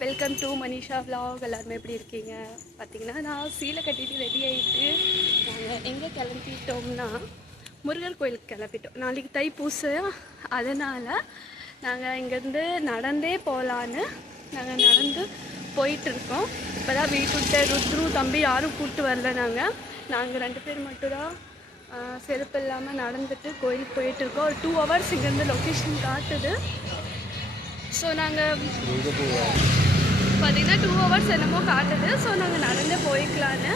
Welcome to Manisha vlog. எல்லாருமே எப்படி இருக்கீங்க? பார்த்தீங்கன்னா நான் சீலை கட்டிட்டு ரெடி ஆகிட்டு நாங்கள் எங்கே கிளம்பிட்டோம்னா முருகர் கோயிலுக்கு கிளம்பிட்டோம். நாளைக்கு தைப்பூசம், அதனால் நாங்கள் இங்கேருந்து நடந்தே போகலான்னு நாங்கள் நடந்து போயிட்டுருக்கோம். இப்போ தான் வீட்டுக்கிட்ட ருத்ரு தம்பி யாரும் கூப்பிட்டு வரல. நாங்கள் 2 பேர் மட்டும்தான் செருப்பு இல்லாமல் நடந்துட்டு கோயிலுக்கு போயிட்டுருக்கோம். ஒரு 2 hours இங்கேருந்து லொக்கேஷன் காட்டுது. ஸோ நாங்கள் பார்த்திங்கன்னா 2 hours என்னமோ காட்டுது. ஸோ நாங்கள் நடந்தே போய்க்கலான்னு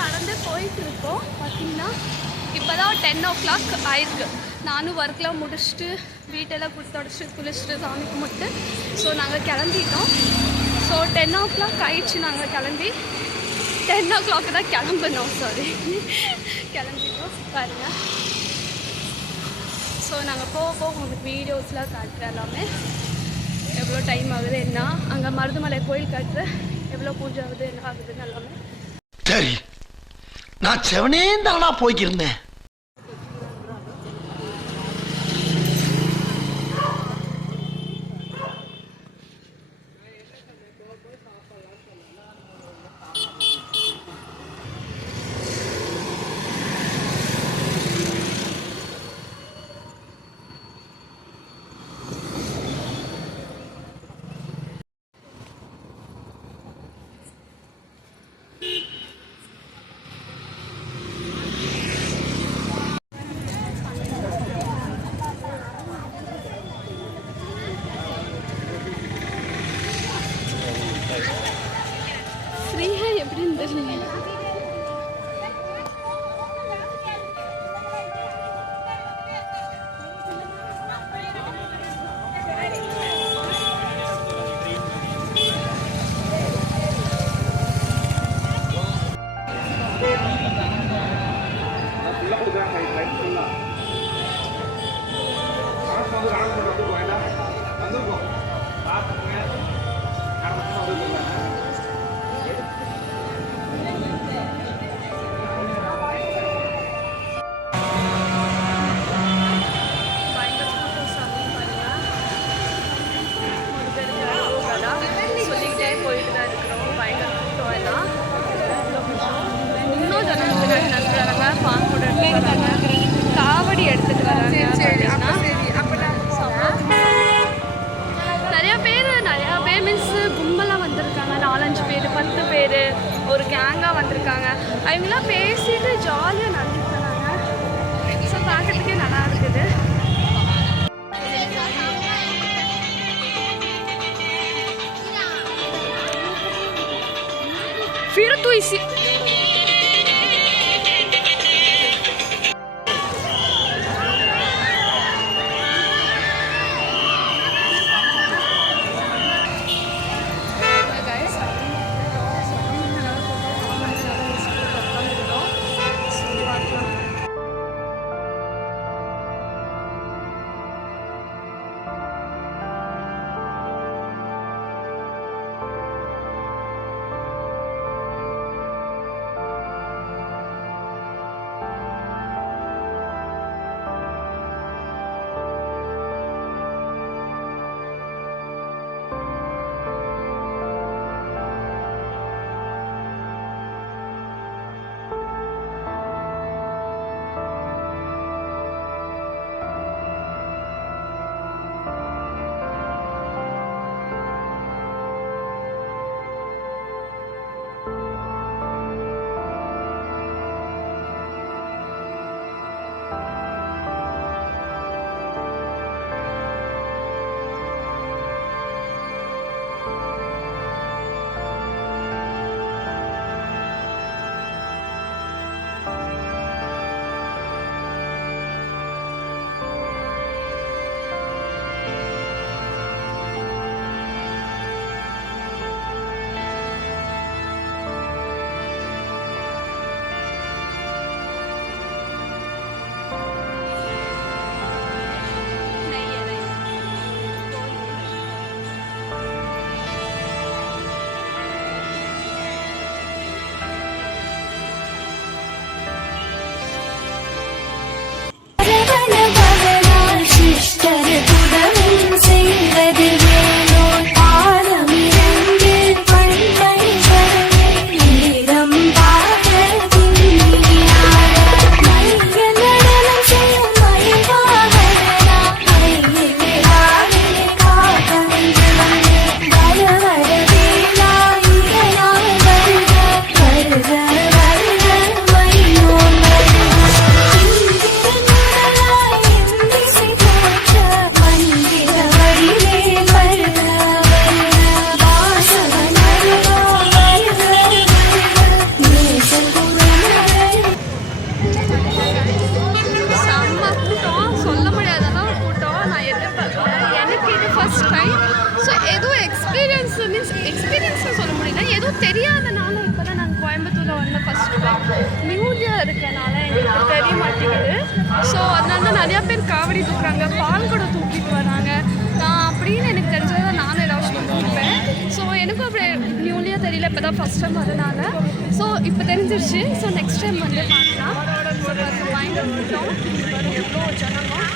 நடந்தே போயிட்டுருக்கோம். பார்த்திங்கன்னா இப்போ தான் 10 o'clock ஆயிருக்கு. நானும் ஒர்க்லாம் முடிச்சுட்டு வீட்டெல்லாம் தொடச்சிட்டு குளிச்சுட்டு சாமி கும்பிட்டு நாங்கள் கிளம்பிட்டோம். 10 o'clock ஆயிடுச்சு. நாங்கள் கிளம்பி 10 o'clock தான் கிளம்பணும். கிளம்பிட்டோம் பாருங்கள். நாங்கள் போக உங்களுக்கு வீடியோஸ்லாம் காட்டுறேன். எல்லாமே எவ்வளோ டைம் ஆகுது, என்ன அங்கே மருதுமலை கோயில் காட்டுறேன், எவ்வளோ பூஜை ஆகுது, என்ன ஆகுதுன்னு எல்லாமே. சரி, நான் செவனே தானா போய்க்கிருந்தேன். ஃப்ரீயா எப்படின்னு தெரியல. காவடி எடுத்துட்டு வராங்க. நிறைய பேர் மீன்ஸ் கும்பலாக வந்திருக்காங்க. 4-5 பேர் 10 பேர் ஒரு கேங்காக வந்திருக்காங்க. அவங்களாம் பேசிட்டு ஜாலியாக நடந்துட்டு வராங்க. பார்க்கறதுக்கே நல்லா இருக்குது. फिर तो इसी தெரியாதனால இப்போ தான் நாங்கள் கோயம்புத்தூரில் வந்த ஃபஸ்ட்டு டைம். நியூ இயர் இருக்கனால எங்களுக்கு தெரிய மாட்டேங்குது. ஸோ அதனால தான் நிறையா பேர் காவடி தூக்குறாங்க, பால் கூட தூக்கிட்டு வராங்க. நான் அப்படின்னு எனக்கு தெரிஞ்சதை நானும் ஏதாச்சும் தூக்கிப்பேன். ஸோ எனக்கும் அப்படி நியூ இயர் தெரியல, இப்போ தான் ஃபஸ்ட் டைம் வரனால. ஸோ இப்போ தெரிஞ்சிருச்சு. ஸோ நெக்ஸ்ட் டைம் வந்து பார்க்கலாம். ஸோ பயங்கர கூட்டம், எவ்வளோ ஜனமும்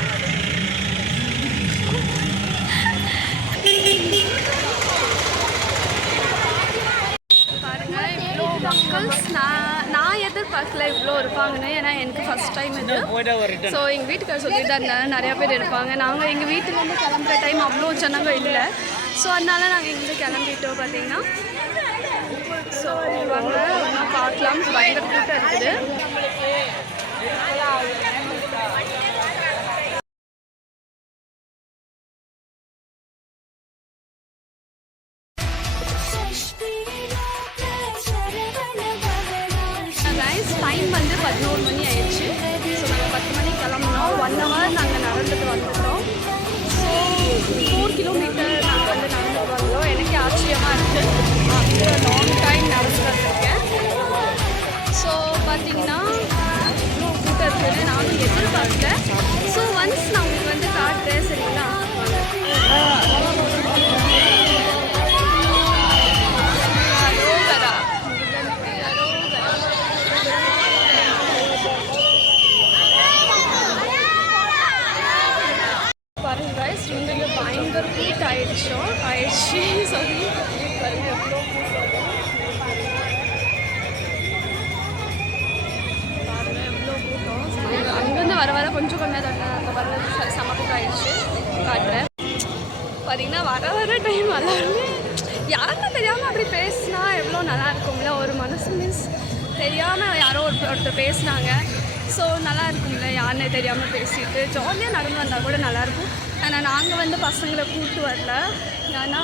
பாருங்க. இவ்வளோ மக்கள்ஸ் நான் எதிர்பார்க்கல இவ்வளோ இருப்பாங்கன்னு. ஏன்னா எனக்கு ஃபஸ்ட் டைம் இது. ஸோ எங்கள் வீட்டுக்கார சொல்லிட்டு தான் இருந்தாங்க நிறையா பேர் இருப்பாங்க. நாங்கள் எங்கள் வீட்டிலேருந்து கிளம்புற டைம் அவ்வளோ ஜனங்க இல்லை. ஸோ அதனால நாங்கள் இங்கே கிளம்பிட்டோம் பார்த்தீங்கன்னா. ஸோ வாங்க ஒன்றா பார்க்கலாம். பயங்கர கூட்டம் இருக்குது. டைம் வந்து 11 மணி ஆயிடுச்சு. ஸோ நாங்கள் 10 மணிக்கு கிளம்புனோம். 1 hour நாங்கள் நடந்துட்டு வந்துட்டோம். ஸோ 4 கிலோமீட்டர் நாங்கள் வந்து நடந்துட்டு வந்தோம். எனக்கே ஆச்சரியமாக இருக்குது. அவ்வளோ லாங் டைம் நடந்துட்டு வந்திருக்கேன். ஸோ பார்த்தீங்கன்னா இவ்வளோ கூட்டம் இருக்குன்னு நானும் எதிர்பார்க்கல. ஸோ ஒன்ஸ் நான் உங்களுக்கு வந்து காட்டுறேன் சரிங்களா. பயங்கர கூட்டம் ஆயிடுச்சு. சொல்லி பாருங்க எவ்வளோ கூட்டம், பாருங்க எவ்வளோ கூட்டம். அங்கேருந்து வர கொஞ்சம் கம்மியாக தான் அங்கே வர செம கூட்டம் ஆயிடுச்சு. காட்டுறேன் பார்த்தீங்கன்னா வர டைம் எல்லாருமே யாருக்கும் தெரியாமல் அப்படி பேசினா எவ்வளோ நல்லா இருக்கும்ல. ஒரு மனசு மீன்ஸ் தெரியாமல் யாரோ ஒருத்தர் பேசினாங்க. ஸோ நல்லா இருக்கும்ல, யாருன்னே தெரியாமல் பேசிட்டு ஜாலியாக நடந்து வந்தால் கூட நல்லாயிருக்கும். ஆனால் நாங்கள் வந்து பசங்களை கூப்பிட்டு வரல. ஏன்னா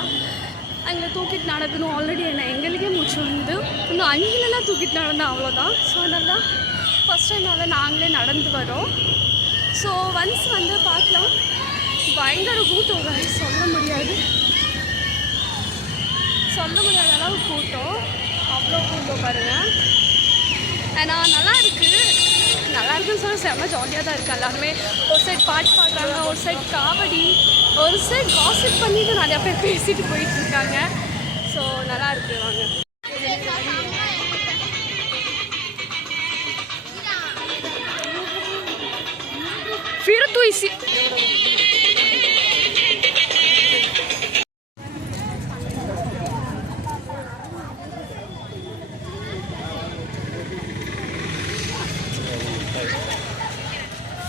அங்கே தூக்கிட்டு நடக்கணும். ஆல்ரெடி எங்களுக்கே மூச்சு வந்து இன்னும் அங்கெல்லாம் தூக்கிட்டு நடந்தோம் அவ்வளோதான். ஸோ அதனால் ஃபஸ்ட் டைம்னால நாங்களே நடந்து வரோம். ஸோ ஒன்ஸ் வந்து பார்க்கலாம். பயங்கர கூட்டம் சொல்ல முடியாத அளவு கூட்டம், அவ்வளோ கூட்டம் பாருங்கள். ஆனால் நல்லா இருக்குன்னு சொல்லி செம்ம ஜாலியாக தான் இருக்குது. எல்லாருமே ஒரு சைட் பாட்டு பாடுறாங்க, ஒரு சைட் காவடி, ஒரு சைட் காசிப் பண்ணிட்டு நிறையா பேர் பேசிட்டு போயிட்டுருக்காங்க. ஸோ நல்லா இருக்குது. வாங்க फिर तू इसी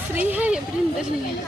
फ्री है எப்படின்னு தெரியல.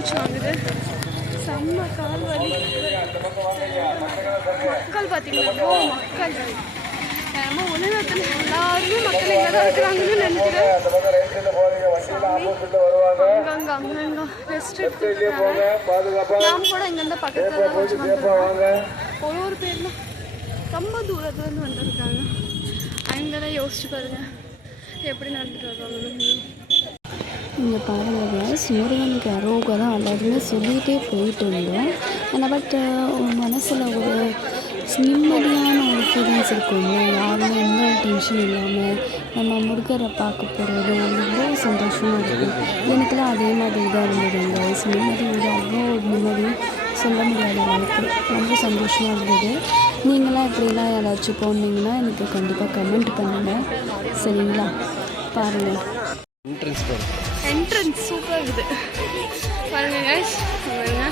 மூச்சு வாங்குது, செம்ம கால் வலி. மக்கள் பார்த்தீங்கன்னா மக்கள் நம்ம உலகத்தில் எல்லாருமே மக்கள் எங்கே தான் இருக்கிறாங்கன்னு நினைக்கிறேன். அங்கங்க அங்கங்க ரெஸ்ட் எடுத்துருக்காங்க. நாம் கூட இங்கேருந்து பக்கத்தில் தான் வச்சு வந்துருக்கோம். ஒரு பேர்லாம் ரொம்ப தூரத்துலேருந்து வந்துருக்காங்க. அங்கே தான் யோசிச்சு பாருங்க எப்படி நடந்துட்டு வருவாங்கன்னு. இங்கே பாருங்கள் கேஸ், முருகனுக்கு அரோகரா எல்லாருமே சொல்லிகிட்டே போயிட்டு இருந்தோம். ஆனால் பட் மனசில் ஒரு நிம்மதியான ஒரு ஃபீலிங்ஸ் இருக்கும்ல, யாருமே எந்த ஒரு டென்ஷன் இல்லாமல் நம்ம முருகரை பார்க்க போகிறது ரொம்ப சந்தோஷமாக இருக்கும். எனக்குலாம் அதே மாதிரி தான் இருந்தது. கேஸ் நிம்மதி வந்து அவ்வளோ ஒரு நிம்மதி சொல்ல முடியாத அளவுக்கு ரொம்ப சந்தோஷமாக இருந்தது. நீங்களாம் இப்படிலாம் யாராச்சும் போனீங்கன்னா எனக்கு கண்டிப்பாக கமெண்ட் பண்ணுங்கள், சரிங்களா? பாருங்கள், என்ட்ரன்ஸ் சூப்பராக இருக்குது பாருங்க கைஸ். பாருங்க,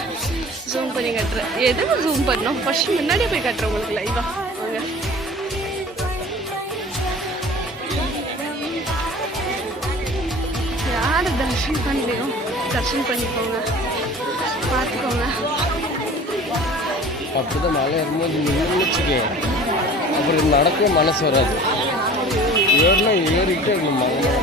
ஜூம் பண்ணி கட்டுறேன். எதுக்கு ஜூம் பண்ணோம், ஃபர்ஸ்ட் முன்னாடியே போய் கட்டுறேன் உங்களுக்கு லைவா. வாங்க, யார் தர்ஷன் பண்ணலையோ தர்ஷன் பண்ணிக்கோங்க, பார்த்துக்கோங்க. அப்படிதான் மழை ஏறும்போது நின்றுச்சுக்கே, அப்புறம் நடக்கவே மனசு வராது. ஏறினா ஏறிக்கிட்டே இருக்கும் மழை.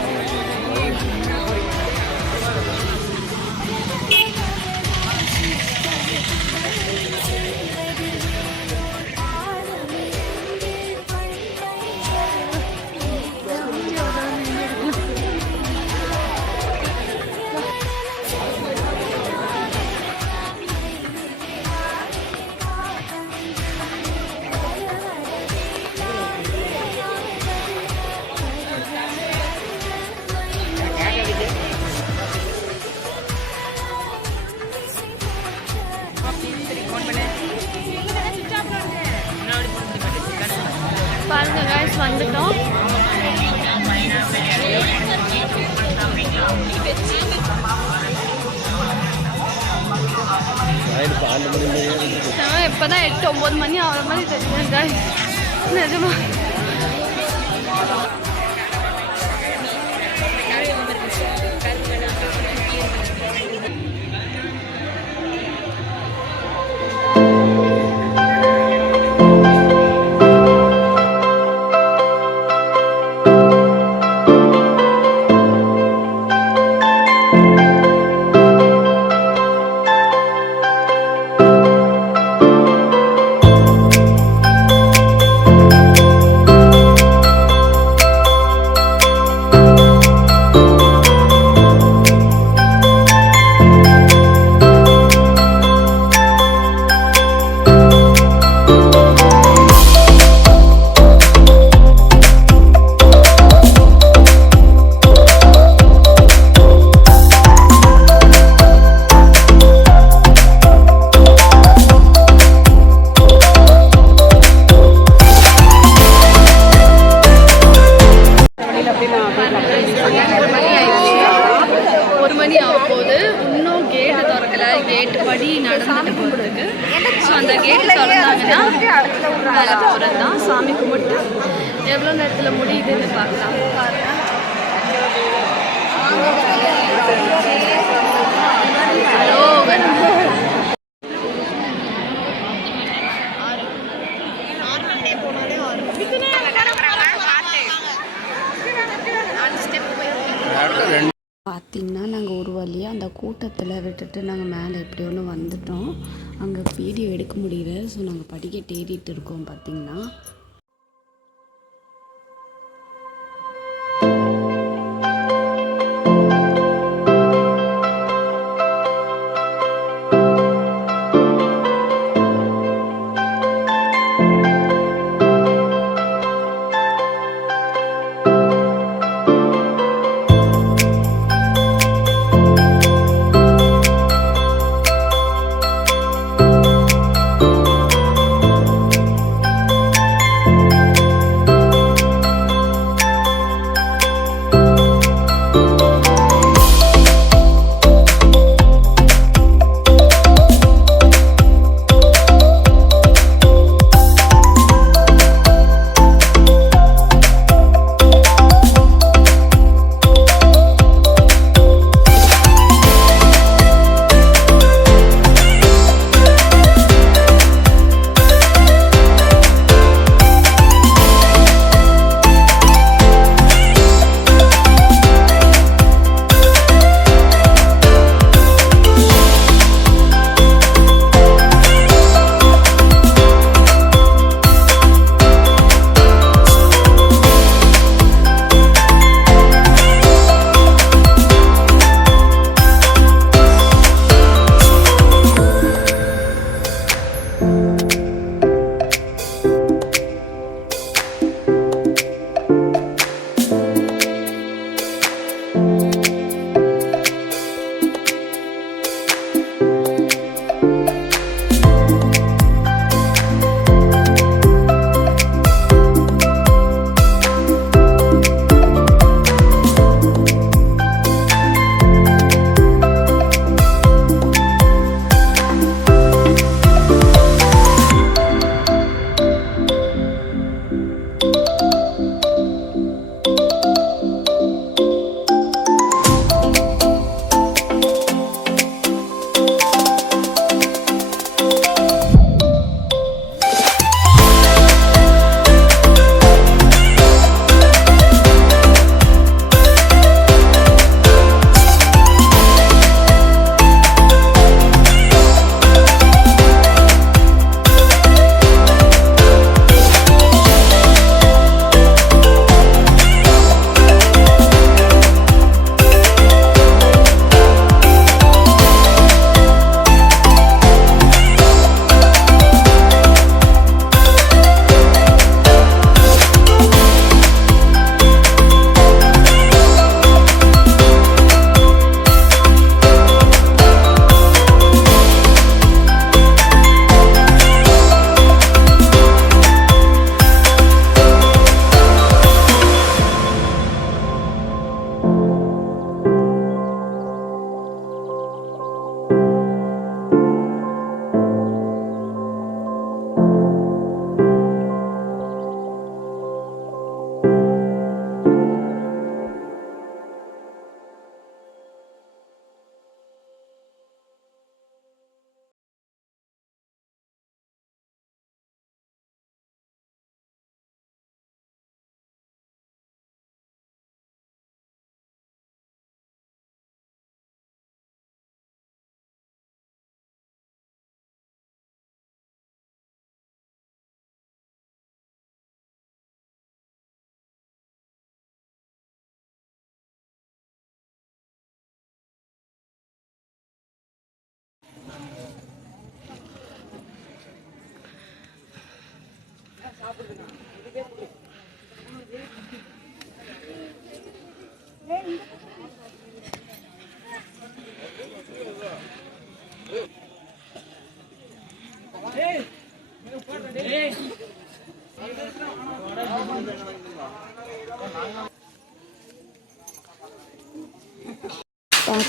பாருங்க கைஸ், வந்துட்டோம். இப்போதான் 8-9 மணி ஆகிற மாதிரி தெரியும் கைஸ், நிஜமா. கேட்டு படி நடந்துட்டு போகிறதுக்கு. ஸோ அந்த கேட்டு திறந்தாங்கன்னா மேலே போகிறது தான். சாமி கும்பிட்டு எவ்வளோ நேரத்தில் முடியுதுன்னு பார்க்கலாம். ஹலோ பார்த்திங்கன்னா நாங்கள் ஒரு வழியாக அந்த கூட்டத்தில் விட்டுட்டு நாங்கள் மேலே எப்படி ஒன்று வந்துட்டோம். அங்கே வீடியோ எடுக்க முடியல. ஸோ நாங்கள் படிக்கட்டு ஏறிட்டு இருக்கோம். பார்த்திங்கன்னா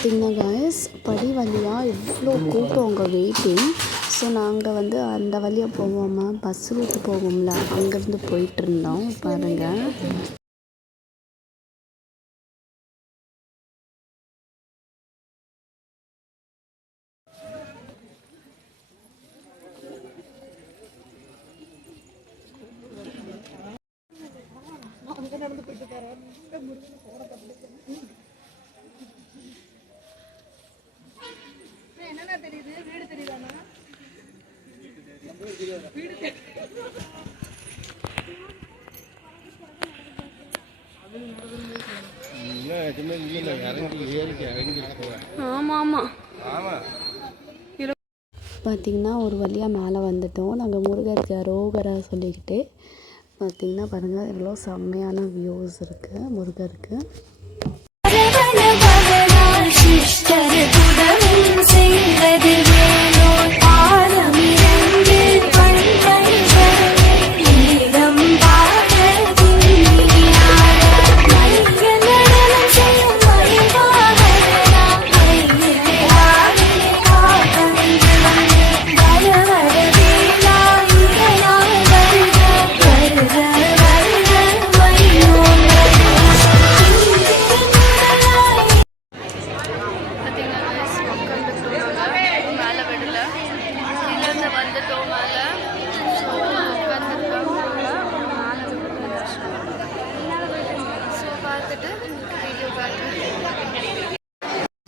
பார்த்திங்கன்னா காய்ஸ் படி வழியாக எவ்வளோ கூட்டம் அங்கே வெயிட்டிங். ஸோ நாங்கள் வந்து அந்த வழியாக போகாமல் பஸ் ரூட்டு போவோம்ல, அங்கேருந்து போயிட்டுருந்தோம் பாருங்கள். ஆமாம் பார்த்திங்கன்னா ஒரு வழியாக மேலே வந்துட்டோம். நாங்கள் முருகருக்கு அரோகரா சொல்லிக்கிட்டு பார்த்திங்கன்னா பாருங்கள் எவ்வளோ செம்மையான வியூஸ் இருக்குது முருகருக்கு.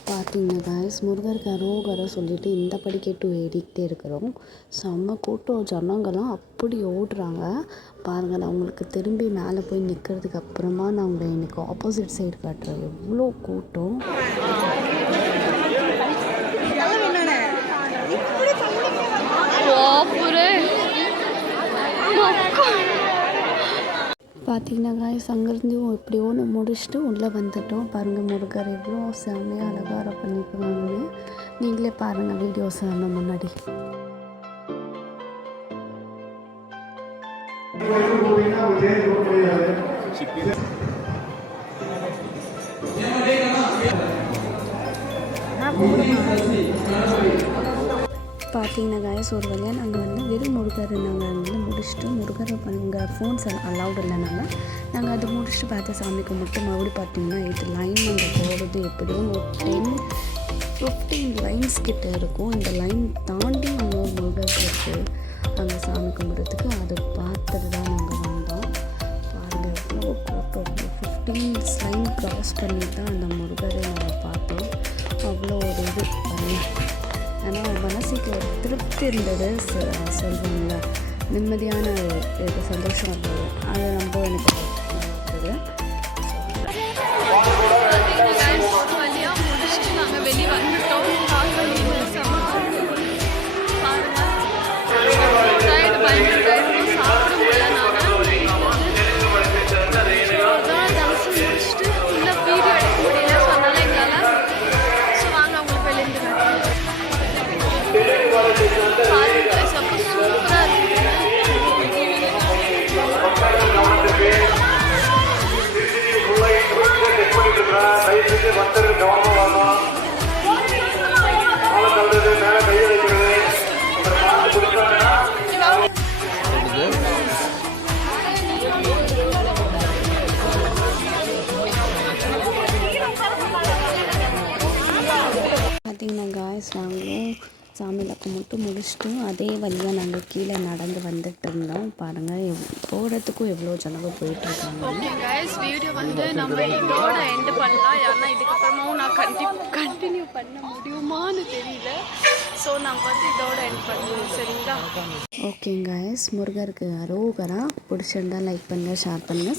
பார்த்தீங்கன்னா காய்ஸ் முருகருக்கு அரோகரா சொல்லிட்டு இந்த படிக்கட்டு ஏறிக்கிட்டே இருக்கிறோம். செம்ம கூட்டம், ஜனங்கள்லாம் அப்படி ஓடுறாங்க பாருங்கள். நான் உங்களுக்கு திரும்பி மேலே போய் நிற்கிறதுக்கு அப்புறமா நான் உங்களை எனக்கு ஆப்போசிட் சைடு காட்டுறேன் எவ்வளோ கூட்டம். பார்த்தீங்கன்னா காய்ஸ் அங்கேருந்து எப்படியோ ஒன்று முடிச்சுட்டு உள்ளே வந்துட்டோம். பாருங்கள் முருகர் எவ்வளோ செம்மையாக அலங்காரம் பண்ணிக்குவாங்கன்னு நீங்களே பாருங்கள் வீடியோஸ் அந்த முன்னாடி. பார்த்தீங்கன்னா காய்ஸ் ஒரு வழியாக நாங்கள் வந்து வெறும் முருகர் நாங்கள் வந்து முடிச்சுட்டு முருகரை இங்கே ஃபோன்ஸ் அலவுட் இல்லைனால நாங்கள் அதை முடிச்சுட்டு பார்த்து சாமி கும்பிட்டு மறுபடியும் பார்த்தீங்கன்னா 8 லைன் அங்கே போகிறது எப்படியும் ஒரு 10-15 லைன்ஸ் கிட்டே இருக்கும். இந்த லைன் தாண்டி அங்கே ஒரு முருகர் இருக்குது அங்கே சாமி கும்பிட்றதுக்கு. அதை பார்த்துட்டு தான் நாங்கள் வந்தோம். பாருங்கள் எவ்வளோ கூட்டம், 15 லைன் க்ராஸ் பண்ணி தான் அந்த முருகரை நாங்கள் பார்த்தோம். அவ்வளோ ஒரு இது பாருங்கள். ஆனால் மனசுக்கு ஒரு திருப்தி இருந்தது, சொல்லுவாங்கள நிம்மதியான ஒரு சந்தோஷம் இருந்தது. அது ரொம்ப எனக்கு இருந்தது. நாங்கள் வெளியே வந்துட்டோம். பார்த்தீங்கன்னா காய்ஸ் நாங்களும் சாமியில் கும்பிட்டு முடிச்சுட்டு அதே வழியாக நாங்கள் கீழே நடந்து வந்துட்டு இருந்தோம். பாருங்கள் போகிறதுக்கும் எவ்வளோ ஜனங்க போயிட்டுருக்காங்க. ஓகே காய்ஸ் வீடியோ வந்து நம்ம இதோட எண்டு பண்ணலாம். ஏன்னா இதுக்கப்புறமாவும் நான் கண்டினியூ பண்ண முடியுமான்னு தெரியல. ஸோ நம்ம வந்து இதோட எண்ட் பண்ணுவோம், சரிங்களா? ஓகே காய்ஸ் முருகருக்கு அரோகரா. பிடிச்சிருந்தா லைக் பண்ணுங்கள், ஷேர் பண்ணுங்கள்.